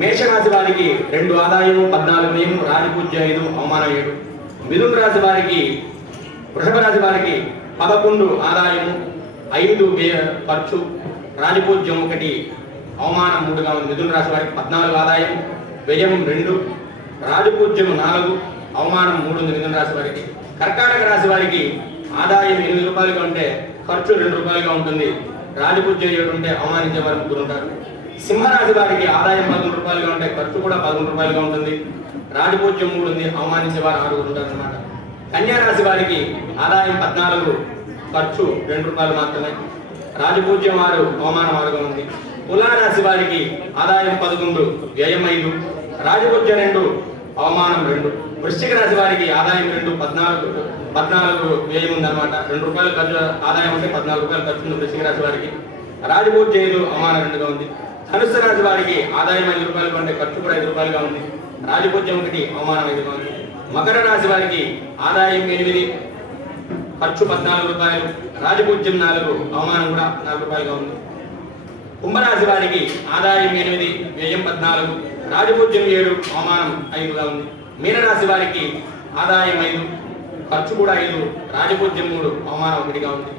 మేషరాశి వారికి 2 ఆదాయము 14 వ్యయము రాజపూజ్య 5 అవమానం 7. మిథున రాశి వారికి వృషభ రాశి వారికి 11 ఆదాయము 5 ఖర్చు రాజపూజ్యం 1 అవమానం 3గా ఉంది. మిథున రాశి వారికి 14 ఆదాయం వ్యయం 2 రాజపూజ్యం 4 అవమానం 3 ఉంది మిథున రాశి వారికి. కర్కాటక రాశి వారికి ఆదాయం 8 రూపాయలుగా ఉంటే ఖర్చు 2 రూపాయలుగా ఉంటుంది. రాజపూజ్యం 7 ఉంటే అవమానించే వారు ముగ్గురు ఉంటారు. సింహరాశి వారికి ఆదాయం 11 రూపాయలుగా ఉంటే ఖర్చు కూడా 11 రూపాయలుగా ఉంటుంది. రాజపూజ్యం 3 ఉంది, అవమానించే వారు 6 ఉంటారు అన్నమాట. కన్యా రాశి వారికి ఆదాయం 14 ఖర్చు 2 రూపాయలు మాత్రమే. రాజపూజ్యం 6 అవమానం 6గా ఉంది. తులారాశి వారికి ఆదాయం 11 వ్యయం 5 రాజపూజ్యం 2 అవమానం 2. వృశ్చిక రాశి వారికి ఆదాయం 2 14 వ్యయం ఉందన్నమాట. 2 రూపాయలు ఖర్చు ఆదాయం ఉంటే 14 రూపాయలు ఖర్చు ఉంది వృశ్చిక రాశి వారికి. రాజపూజ్యం 5 అవమానం 2గా ఉంది. ధనుస్సు రాశి వారికి ఆదాయం 5 రూపాయలు ఉంటే ఖర్చు కూడా 5 రూపాయలుగా ఉంది. రాజపూజ్యం 1 అవమానం 5గా ఉంది. మకర రాశి వారికి ఆదాయం 8 ఖర్చు 14 రూపాయలు రాజపూజ్యం 4 అవమానం కూడా 4 రూపాయలుగా ఉంది. కుంభరాశి వారికి ఆదాయం 8 వ్యయం 14 రాజపూజ్యం 7 అవమానం 5గా ఉంది. మీనరాశి వారికి ఆదాయం 5 ఖర్చు కూడా 5 రాజపూజ్యం 3 అవమానం 1గా ఉంది.